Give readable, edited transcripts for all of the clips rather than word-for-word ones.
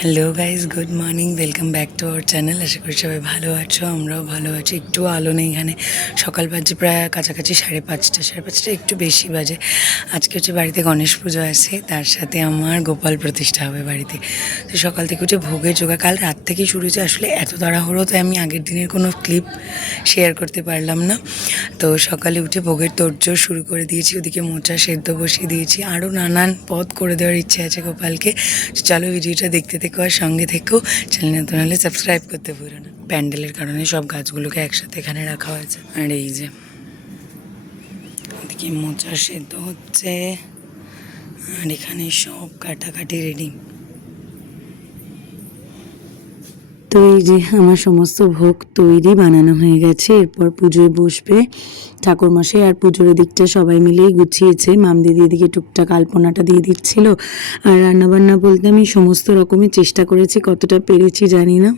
Hello guys, good morning, welcome back to our channel. আশা করি সবাই ভালো আছো, আমরাও ভালো আছি। একটু আলো নেই এখানে, সকাল বাজে প্রায় কাছাকাছি 5:30 একটু বেশি বাজে। আজকে হচ্ছে বাড়িতে গণেশ পুজো আছে, তার সাথে আমার গোপাল প্রতিষ্ঠা হবে বাড়িতে। তো সকাল থেকে উঠে ভোগের জোগাড় কাল রাত থেকেই শুরু হয়েছে। আসলে এত তাড়াহুড়ো তাই আমি আগের দিনের কোনো ক্লিপ শেয়ার করতে পারলাম না। তো সকালে উঠে ভোগের তোড়জোড় শুরু করে দিয়েছি, ওদিকে মোচা সেদ্ধ বসিয়ে দিয়েছি, আরও নানান পদ করে দেওয়ার ইচ্ছে আছে গোপালকে। চলো ভিডিওটা দেখতে থেকো আর সঙ্গে থেকেও। চ্যানেল নতুন হলে সাবস্ক্রাইব করতে ভুলো না। প্যান্ডেলের কারণে সব গাছগুলোকে একসাথে এখানে রাখা হয়েছে। আর এই যে ওদিকে মোচা সেদ্ধ হচ্ছে, আর এখানে সব কাটাকাটি রেডি। তো এই যে আমার সমস্ত ভোগ তৈরি, বানানো হয়ে গেছে। এরপর পুজোয় বসবে ঠাকুরমশাই, আর পুজোর দিকটা সবাই মিলেই গুছিয়েছে। মাম দিদি এদিকে টুকটাক আলপনাটা দিয়ে দিচ্ছিল। আর রান্নাবান্না বলতে আমি সমস্ত রকমের চেষ্টা করেছি, কতটা পেরেছি জানি না।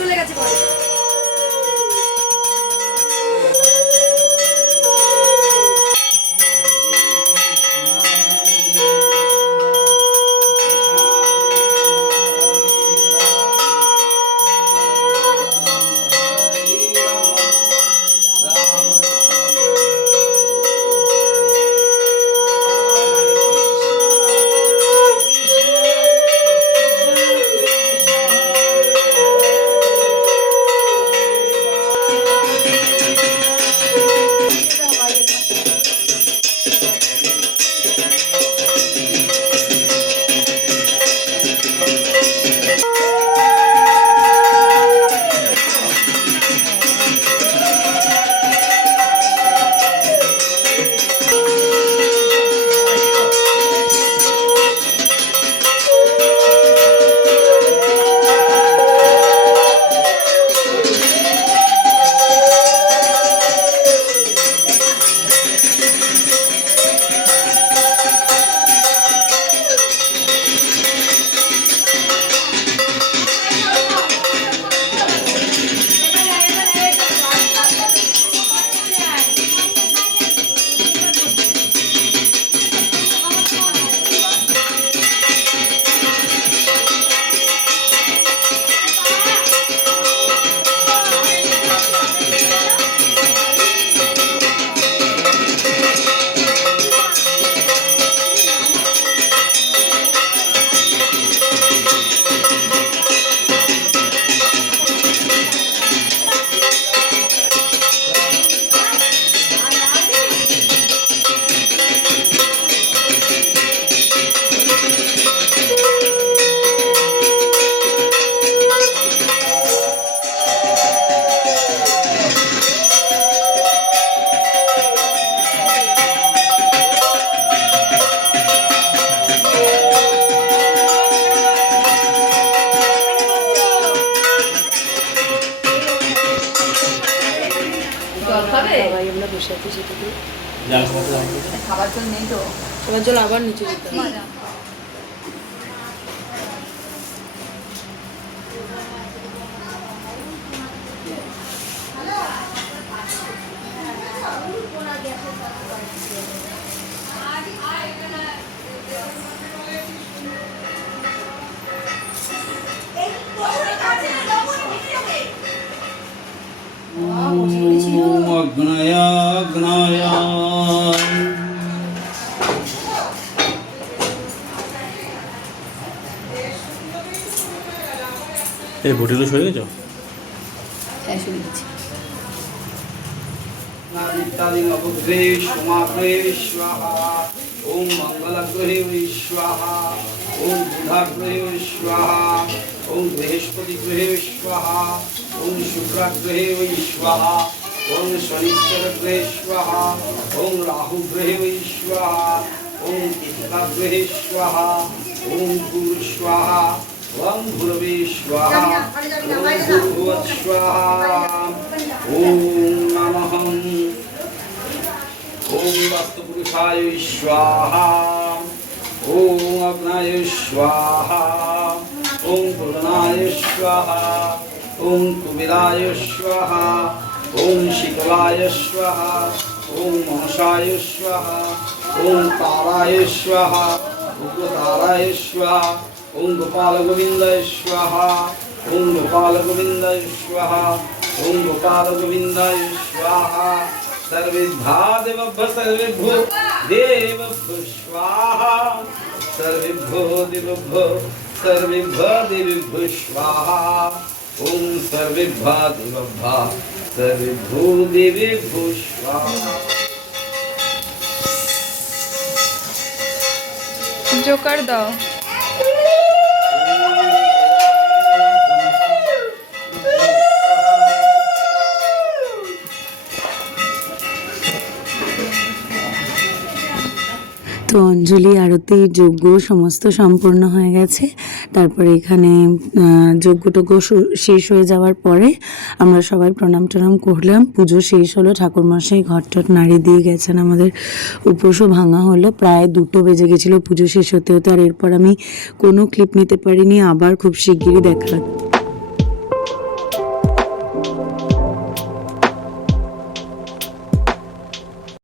চলে গেছে। বসে আছে সেটা দিয়ে খাবার জল নেই তো, খাবার জল আবার নিচে যেতে হবে। এই বটিগুলো সরে গেছো? হ্যাঁ, সরে গেছি। ओम मंगलग्रहे स्वाहा, ओम बुधाग्रहे स्वाहा, ओम बृहस्पतिग्रहे स्वाहा, ओम शुक्रग्रहे स्वाहा, ओम शनिश्चरग्रहे स्वाहा, ओम राहुग्रहे स्वाहा, ओम पित्तग्रहे स्वाहा, ओम गुरु स्वाहा, ओम गुरवे स्वाहा, ओम भूर्भुवः स्वाहा, ओम नमः মনসায় স্বাহা ওম অগ্নায় স্বাহা ওম পূর্ণায় স্বাহা ওম কুবেরায় স্বাহা ওম শীতলায় স্বাহা ওম মনসায় স্বাহা ওম তারায় স্বাহা উগ্রতারায় স্বাহা ওম গোপাল গোবিন্দায় স্বাহা ওম গোপাল গোবিন্দায় স্বাহা ওম গোপাল গোবিন্দায় স্বাহা सर्वेभ्यः देवभ्यः सर्वेभ्यो देवभ्यो स्वाहा सर्वेभ्यो देवभ्यो स्वाहा ओम सर्वेभ्यः देवभ्यः सर्वेभ्यो देवेभ्यो स्वाहा जोकर दाओ তো অঞ্জলি আরতি যজ্ঞ সমস্ত সম্পূর্ণ হয়ে গেছে। তারপরে এখানে যজ্ঞটজ্ঞ শেষ হয়ে যাওয়ার পরে আমরা সবাই প্রণাম টনাম করলাম। পুজো শেষ হলো, ঠাকুরমশাই ঘট নাড়ি দিয়ে গেছেন, আমাদের উপোসও ভাঙা হলো। প্রায় 2টো বেজে গেছিলো পুজো শেষ হতে হতে। আর এরপর আমি কোনো ক্লিপ নিতে পারিনি, আবার খুব শিগগিরই দেখা